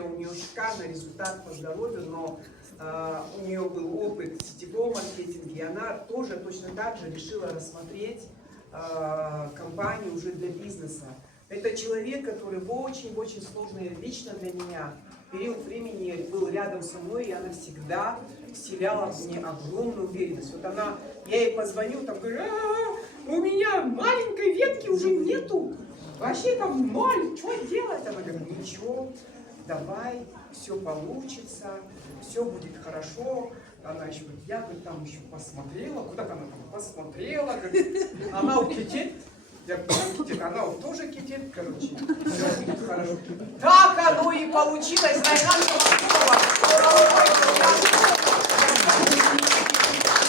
здоровья, у нее шикарный результат по здоровью, но у нее был опыт в сетевом маркетинге, и она тоже точно так же решила рассмотреть компанию уже для бизнеса. Это человек, который в очень-очень сложный лично для меня период времени был рядом со мной, и она всегда вселяла в мне огромную уверенность. Вот она, я ей позвоню, там говорю, у меня маленькой ветки уже нету, вообще там ноль, что делать? Она говорит, ничего, давай, все получится, все будет хорошо. Она еще говорит, я говорит, там еще посмотрела, куда-то она там посмотрела, говорит, она укитит. Я говорю, она вот тоже китит, короче, все будет хорошо. Так оно и получилось, Райхан Шамахова.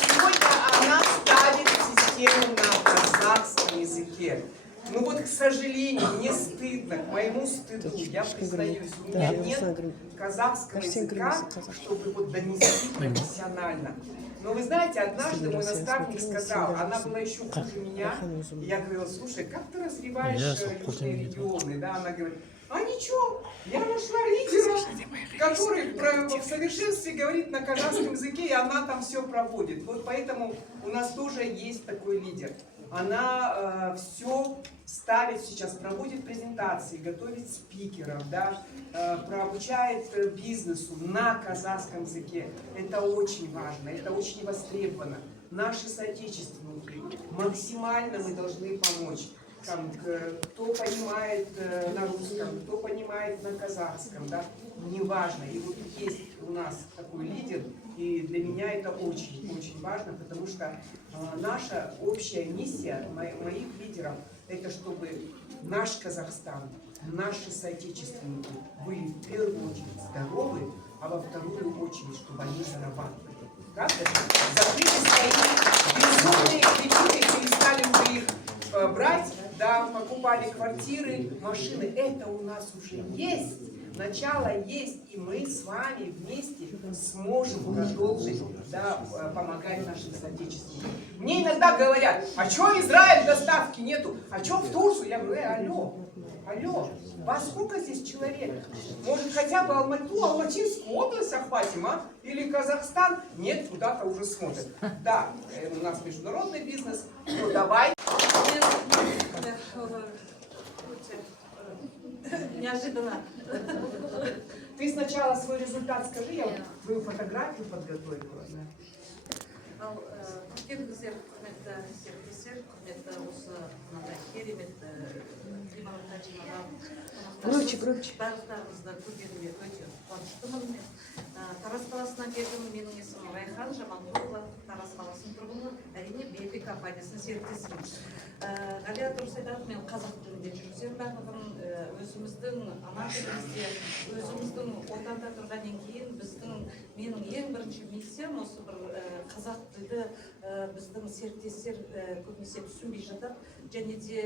Сегодня она ставит систему на казахском языке. Ну вот, к сожалению, мне стыдно, к моему стыду, я признаюсь, у меня нет казахского языка, чтобы вот донести профессионально. Но вы знаете, однажды мой наставник сказал, она была еще хуже меня, и я говорила, слушай, как ты развиваешь южные регионы? Да, она говорит, а ничего, я нашла лидера, который в совершенстве говорит на казахском языке, и она там все проводит. Вот поэтому у нас тоже есть такой лидер. Она все ставит сейчас, проводит презентации, готовит спикеров, да, прообучает бизнесу на казахском языке. Это очень важно, это очень востребовано. Наши соотечественники, максимально мы должны помочь. Там, кто понимает на русском, кто понимает на казахском, да, неважно. И вот есть у нас такой лидер, и для меня это очень-очень важно, потому что наша общая миссия моих лидеров, это чтобы наш Казахстан, наши соотечественники были в первую очередь здоровы, а во вторую очередь, чтобы они зарабатывали. Правда? Закрыли свои безумные кредиты, перестали уже их брать, да, покупали квартиры, машины. Это у нас уже есть. Начало есть, и мы с вами вместе сможем продолжить, да, помогать нашим соотечественникам. Мне иногда говорят, а что Израиль доставки нету? А что в Турцию? Я говорю, алло, вас сколько здесь человек? Может хотя бы Алматинскую область охватим, а? Или Казахстан? Нет, куда-то уже смотрят. Да, у нас международный бизнес, ну давай. Неожиданно. Ты сначала свой результат скажи, я твою фотографию подготовила. Кеңгіздер, құрметті серіктестер, құрметті осы мынандай керемет ғимаратта жиналған қонақтарымыз, барлықтарыңызды көргеніме өте қуаныштымын мен. Тараз қаласынан келдім, менің есімім Райхан Жаманқұлова, Тараз қаласының тұрғыны, әрине BP компаниясының серіктесімін. Ғалия дұрыс айтады, мен қазақ тілінде жүргізем барлығын, өзіміздің ана тілімізде, өзіміздің отанда тұрғаннан кейін менің ең бірінші миссиям осы бір қазақ тілді біздің серіктестер көбінесе түсінбей жатады, және де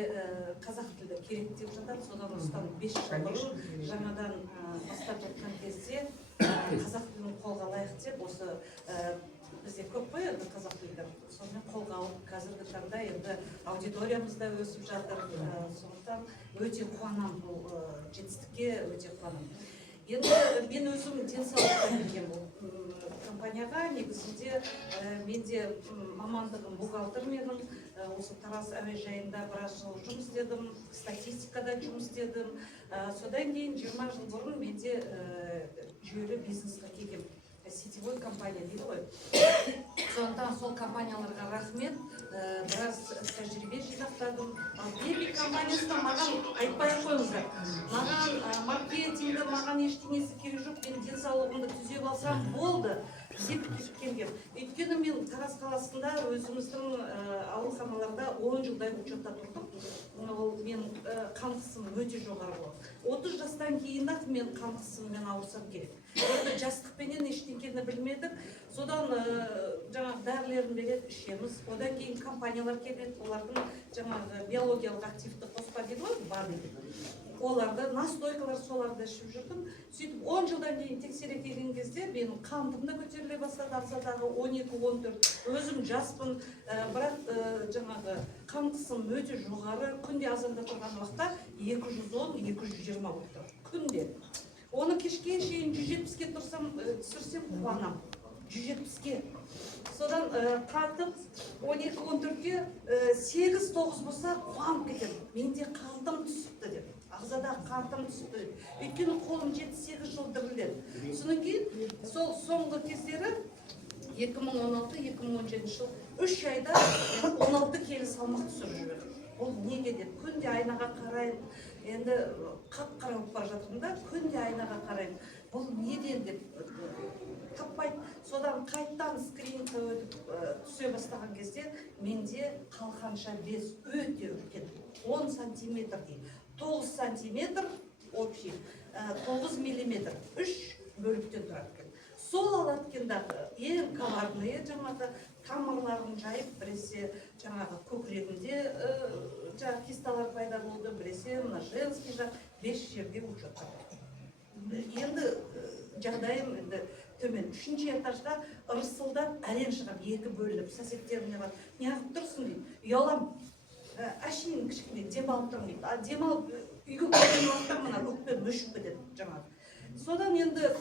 қазақ тілді керек деп жатады. Содан осыдан 5 жыл бұрын жаңадан бастап жатқан кезде қазақ тілін қолға алайық деп, осы бізде көп қой енді қазақ тілді, сонымен қолға алып, қазіргі таңда енді аудиториямыз да өсіп жатыр. Сондықтан өте қуанамын, бұл жетістікке өте қуанамын. Енді мен өзім денсаулықтан келген бұл компанияға, негізінде менде мамандығым бухгалтер менің, осы Тараз әуежайында біраз жыл жұмыс істедім, статистикада жұмыс істедім. Содан кейін 20 жыл бұрын менде жүйелі бизнесқа келгем. Сетевой компания дейді ғой. Сондықтан сол компанияларға рахмет, біраз тәжірибе жинақтадым. Ал BP компаниясында маған айтпай-ақ қойыңыздар. Маған маркетингі, маған ештеңесі керек жоқ, мен денсаулығымды түзеп алсам болды деп келгем. Өйткені мен Тараз қаласында өзіміздің ауруханаларда 10 жылдай учетта тұрдым. Ол мен қан қысымым өте жоғары болды. 30 жастан кейін-ақ мен қан қысымымен ауырсам керек. Жастықпенен ештеңені білмедік. Содан жаңағы дәрілерін береді, ішеміз. Одан кейін компаниялар келеді, олардың жаңағы биологиялық активті қоспа дейді ғой, бар дейді. Оларды, настойкалар соларды ішіп жүрдім. Сөйтіп 10 жылдан кейін тексере келген кезде менің қантым да көтеріле бастады, ағзадағы 12-14. Өзім жаспын, бірақ жаңағы қан қысым өте жоғары, күнде азанда тұрған уақытта 210-220 болды. Күнде. Оны кешке кешке шейін 170-ке тұрсам, түсірсем қуанам. 170-ке. Содан қартып 12-14-ке 8-9 болса қуанып кетемін. Менде қартым түсіпті деп. Ағзадағы қартым түсіпті деп. Өйткені қолым 7-8 жыл дірілдеді. Содан кейін сол соңғы кездері 2016-2017 жыл 3 айда 16 келі салмақ түсіріп жібердім. Ол неге деп күнде айнаға қараймын. Енді қап-қара болып бара жатырмын да, күнде айнаға қараймын. Бұл неден деп таппайды. Содан қайттан скрининг өтіп түсе бастаған кезде менде қалқанша без өте үлкен. 10 сантиметр дейді. 9 сантиметр общий, 9 миллиметр. 3 бөліктен тұрады екен. Сол алады екендағы ең коварные жаңағы тамырларын жайып, біресе жаңағы көкірегінде кисталар пайда болды, біресе мына женский жақ 5 жерде учетқа. Енді жағдайым енді төмен. 3-ші этажда ырсылдап әрен шығып, 2 бөлініп, сосектеріне бар. Неғып тұрсың дейді. Ұялам. Әшейін кішкене демалып тұрмын дейді. Демалып үйге келген уақытта мына өкпем өшіп кетеді жаңағы. Содан енді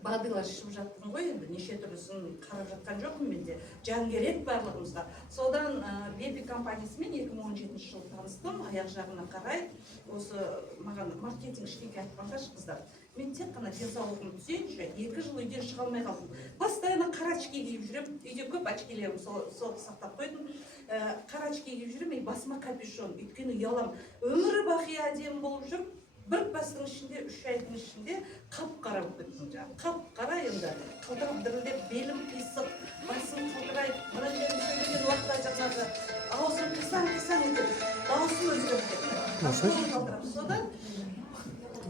бадылар ішіп жаттым ғой, енді неше түрлісін қарап жатқан жоқпын менде. Жан керек барлығымызға. Содан BP компаниясымен 2017 жылы таныстым. Аяқ жағына қарай осы маған маркетинг ештеңе айтпаңдаршы қыздар. Мен тек қана денсаулығым түсейінші, 2 жыл үйден шыға алмай қалдым. Постоянно қара очки киіп жүрем. Үйде көп очкилерім сол сақтап қойдым. Қара очки киіп жүрем, басыма капюшон. Өйткені ұялам. Өмірі бақи әдемі болып жүріп, бір бастың ішінде, 3 айдың ішінде қап-қара болып кеттім жаңағы. Қап-қара енді қылдырып дірілдеп, белім қисық, басым қылдырайып, мына жерін сөйлеген уақытта жаңағы аузым қисан-қисан етіп, дауысым өзгеріп кетті. Содан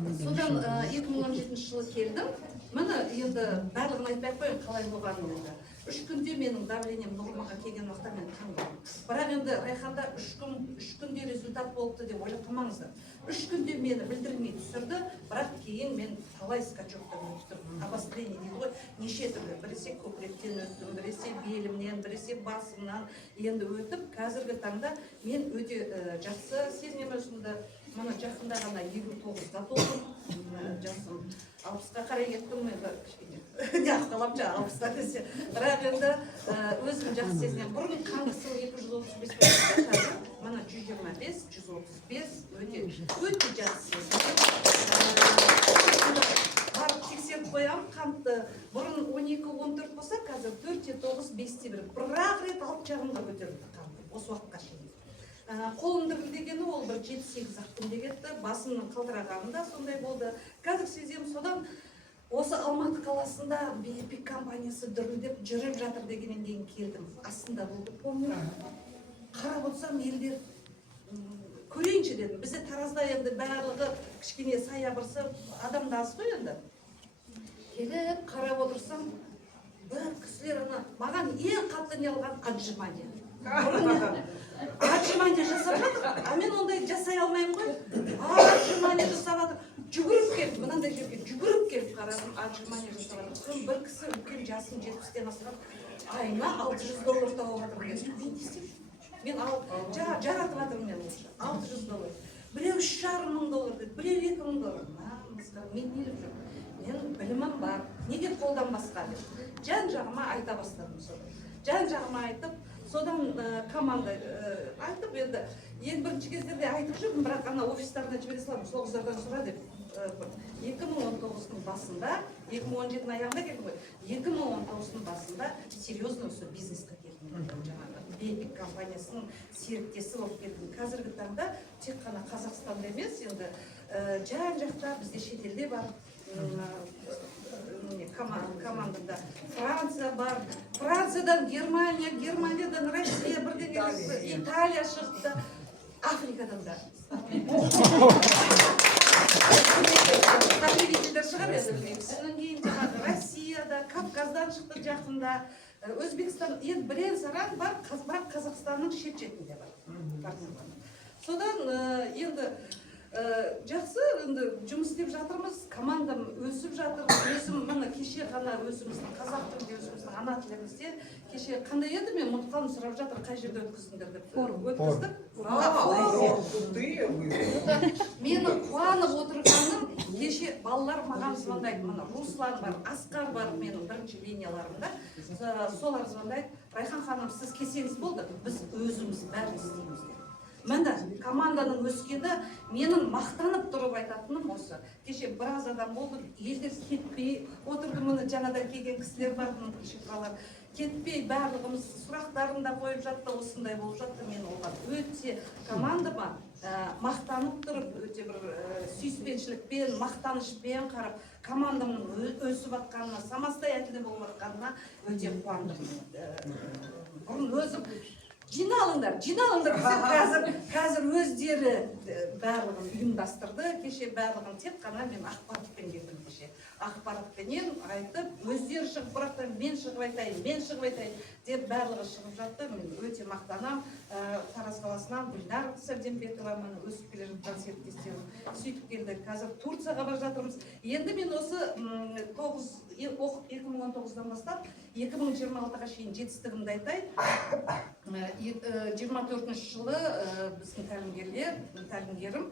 2017 жылы келдім. Міне енді барлығын айтпай қойын қалай болғанын енді. 3 күнде менің давлением нормаға келген уақытта мен таңдым. Бірақ енді Райханда 3 күнде результат болыпты деп ойлап қалмаңыздар. 3 күнде мені білдірмей түсірді, бірақ кейін мен талай скачоктан өттім. Обострение дейді ғой, неше түрлі. Біресе көкіректен өттім, біресе белімнен, біресе басымнан енді өтіп, қазіргі таңда мен өте жақсы сезінемін өзімді. Мұны жақында ғана 29-ға толдым, жасым 60-ға қарай кеттім, не ақталап жаңа 60-ға десе. Бірақ енді өзім жақсы сезінемін. Бұрын қаңғысы 235 қазір, мұны 125, 135, өте жақсы сезінемін. Барып тексеріп қоям, қантты бұрын 12-14 болса, қазір 4-9, 5-1. Бірақ рет алып жағымға көтерілді қантты, осы уақытқа шейін. Қолымды білдегені ол бір 7-8 күнде кетті, басымның қалтырағанында сондай болды. Қазір сезем, содан осы Алматы қаласында BP компаниясы дүрілдеп жүріп жатыр дегеннен кейін келдім. Астында болды, помню. Қарап отырсам елдер көрейінші дедім. Бізде Таразда енді барлығы кішкене саябырсы адамды аз қой енді. Келіп қарап отырсам, бір кісілер маған ең қатты не алған отжимание. Отжимание жасап жатыр, а мен ондай жасай алмаймын ғой. Отжимание жасап жатыр, жүгіріп келіп, мынандай жерге жүгіріп келіп қарадым, отжимание жасап жатыр. Бір кісі үлкен жасын 70-тен асырап, айына $600 тауып жатыр. Мен не істеп жүрмін? Мен жаратып жатырмын мен лучше. $600. Біреу $3,500 деді, біреу $2,000. Мен не жүрмін? Мен білімім бар, неге қолданбасқа деп. Жан жағыма айта бастадым соны. Жан жағыма айтып, содан команда айтып, енді ең бірінші кездерде айтып жүрмін, бірақ ана офистарына жібере саламын, сол қыздардан сұра деп. 2019-ның басында, 2017-ның аяғында келдім ғой, 2019-ның басында серьезно осы бизнесқа келдім. Жаңағы BP компаниясының серіктесі болып келдім. Қазіргі таңда тек қана Қазақстанда емес, енді жан жақта бізде шетелде бар. Командада Франция бар, Франциядан Германия, Германиядан Россия, бірден Италия шықты, Африкадан да. Представителдер шығар еді. Содан кейін Россияда, Кавказдан шықты жақында, Өзбекстан, енді бірен саран бар, Қазақстанның шет-шетінде бар. Содан енді жақсы, енді жұмыс істеп жатырмыз, командам өсіп жатыр. Өзім мына кеше ғана өзіміздің қазақ тілінде, өзіміздің ана тілімізде кеше қандай еді, мен ұмытқаным, сұрап жатыр, қай жерде өткіздіңдер деп. Өткіздік. Менің қуанып отырғаным Кеше балалар маған звондайды, мына Руслан бар, Асқар бар, менің бірінші линияларымда. Солар звондайды, Райхан ханым, сіз келсеңіз болды, біз өзіміз бәрін істейміз деп. Мында команданың өскені менің мақтанып тұрып айтатыным осы. Кеше біраз адам болды, елдер кетпей отырды, міне жаңадан келген кісілер бар, шифралар. Кетпей барлығымыз сұрақтарын да қойып жатты, осындай болып жатты. Мен оған өте командама мақтанып тұрып, өте бір сүйіспеншілікпен, мақтанышпен қарап, командамның өсіп жатқанына, самостоятельный болып жатқанына өте қуандым. Бұрын өзім жиналыңдар, қазір өздері барлығын ұйымдастырды. Кеше барлығын тек қана мен ақпаратпен келдім кеше. Ақпаратпенен айтып, өздері шығып бұрақта мен шығып айтайын деп барлығы шығып жатты. Мен өте мақтанам. Тараз қаласынан Гүлнар Сәбденбекова өсіп келе жатқан серіктестерім сөйтіп келді. Қазір Турцияға бара жатырмыз. Енді мен осы 2019-дан бастап 2026-ға шейін жетістігімді айтайын. 24-ші жылы біздің тәлімгерім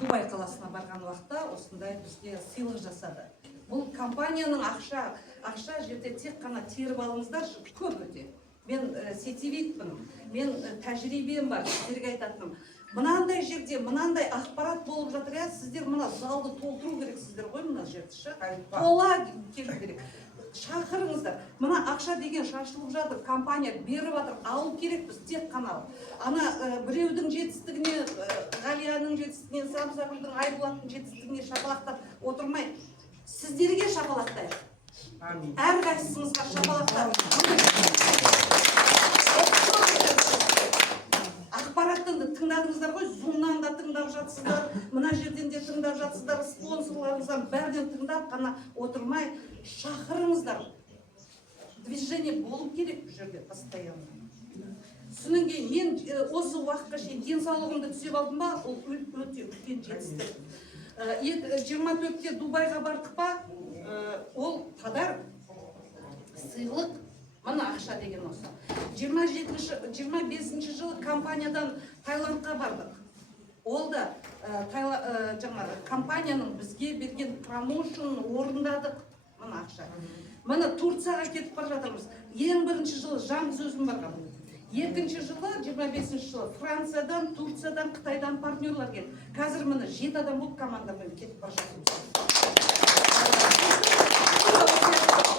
Дубай қаласына барған уақытта осындай бізге сыйлық жасады. Бұл компанияның ақша жерде тек қана теріп алыңыздар, көп өте. Мен сетевитпін, мен тәжірибем бар, сіздерге айтатыным. Мынандай жерде, мынандай ақпарат болып жатыр, сіздер мына залды толтыру керексіздер ғой, мына жерді тола келу керек. Шақырыңыздар. Мына ақша деген шашылып жатыр, компания беріп жатыр, алу керекпіз тек қана. Ана біреудің жетістігіне, Ғалияның жетістігіне, Самсагүлдің, Айбулаттың жетістігіне шапалақтап отырмай, сіздерге шапалақтайық. Әрқайсымызға шапалақтап. Ақпараттың тыңдадыңыздар ғой, Zoom-нан да тыңдап жатсыздар, мына жерден де тыңдап жатсыздар, спонсорларыңыздан бәрден тыңдап қана отырмай, шақырыңыздар. Движение болу керек бұл жерде постоянно. Содан кейін мен осы уақытқа шейін денсаулығымды түсеп алдым ба, ол өте үлкен жетістік. 24-те Дубайға бардық па, ол тадар сыйлық, мына ақша деген осы. 25-ші жылы компаниядан Таиландқа бардық. Ол да компанияның бізге берген промоушн орындадық, мына ақша. Мына Турцияға кетіп бара жатырмыз. Ең бірінші жылы жаңыз өзім барғам. Екінші жылы, 25-ші жылы Франциядан, Турциядан, Қытайдан партнерлар келді. Қазір міне 7 адам болып командамен кетіп бара жатырмыз.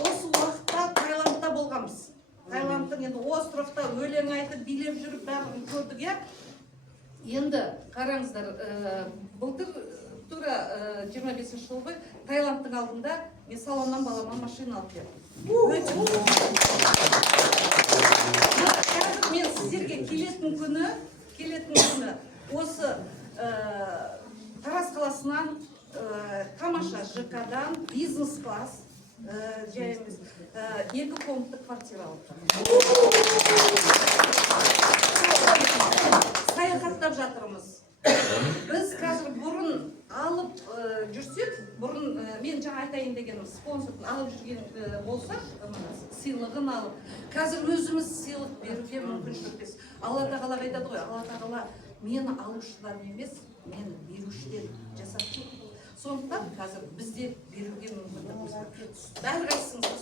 Осы уақытта Таиландта болғанбыз. Таиландтың енді островта өлең айтып, билеп жүріп бәрін көрдік, иә? Енді қараңыздар, былтыр тура 25-ші жылғы Таиландтың алдында мен салоннан балама машина алып бердім. Қазір мен сіздерге келетін күні осы Тараз қаласынан тамаша ЖК-дан бизнес-класс жайымыз 2 комнатты квартира алып. Саяхаттап жатырмыз. Біз қазір бұрын алып жүрсек, бұрын мен жаңа айтайын дегенім спонсорын алып жүрген болса, сыйлығын алып, қазір өзіміз сыйлық беруге мүмкіншілікпіз. Алла тағала айтады ғой, Алла тағала мені алушыдан емес, мені берушіден жасап. Сондықтан қазір бізде беруге мүмкіндігіміз бар. Бәрі қайсыңыз.